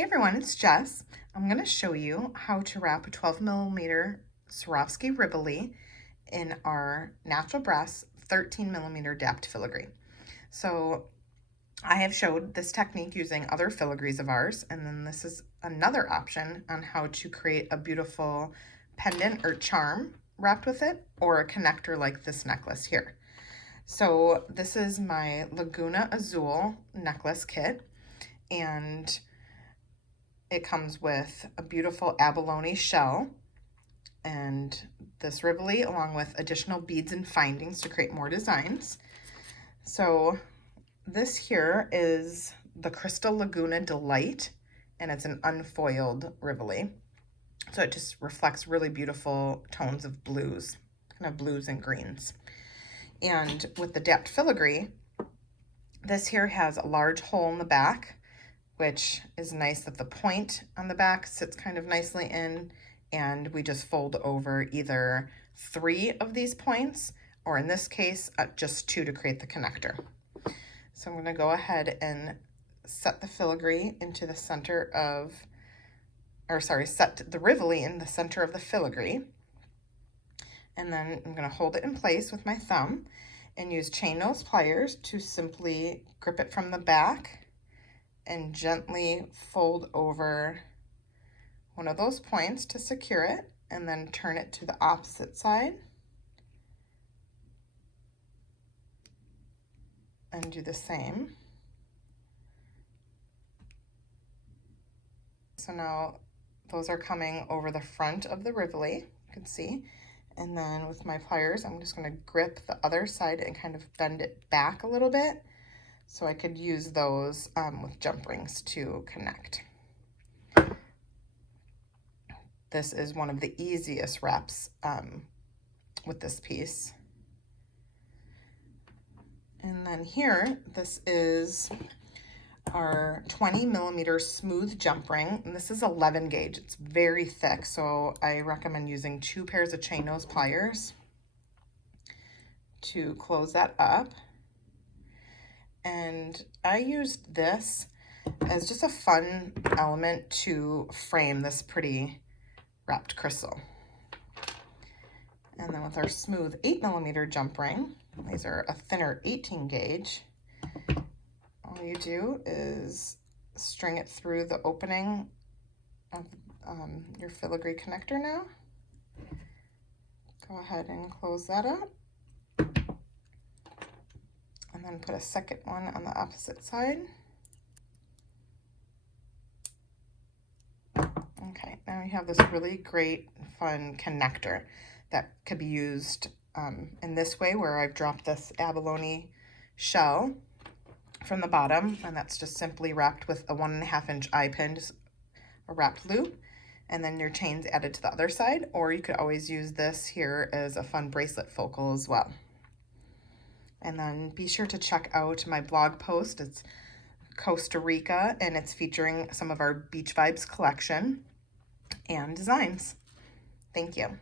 Hey everyone, it's Jess. I'm going to show you how to wrap a 12mm Swarovski Rivoli in our natural brass 13mm Dapped Filigree. So I have showed this technique using other filigrees of ours, and then this is another option on how to create a beautiful pendant or charm wrapped with it, or a connector like this necklace here. So this is my Laguna Azul necklace kit, and it comes with a beautiful abalone shell and this Rivoli, along with additional beads and findings to create more designs. So this here is the Crystal Laguna Delight, and it's an unfoiled Rivoli. So it just reflects really beautiful tones of blues, kind of blues and greens. And with the Dapped Filigree, this here has a large hole in the back, which is nice that the point on the back sits kind of nicely in, and we just fold over either 3 of these points, or in this case, just 2 to create the connector. So I'm gonna go ahead and set the filigree into the center of, set the Rivoli in the center of the filigree. And then I'm gonna hold it in place with my thumb and use chain nose pliers to simply grip it from the back and gently fold over one of those points to secure it, and then turn it to the opposite side and do the same. So now those are coming over the front of the Rivoli, you can see. And then with my pliers, I'm just going to grip the other side and kind of bend it back a little bit, so I could use those with jump rings to connect. This is one of the easiest wraps with this piece. And then here, this is our 20mm smooth jump ring, and this is 11 gauge. It's very thick, so I recommend using 2 pairs of chain nose pliers to close that up. And I used this as just a fun element to frame this pretty wrapped crystal. And then with our smooth 8mm jump ring, these are a thinner 18 gauge, all you do is string it through the opening of your filigree connector now. Go ahead and close that up. And then put a second one on the opposite side. Okay, now we have this really great, fun connector that could be used in this way, where I've dropped this abalone shell from the bottom, and that's just simply wrapped with a 1.5 inch eye pin, just a wrapped loop, and then your chain's added to the other side. Or you could always use this here as a fun bracelet focal as well. And then be sure to check out my blog post. It's Costa Rica, and it's featuring some of our Beach Vibes collection and designs. Thank you.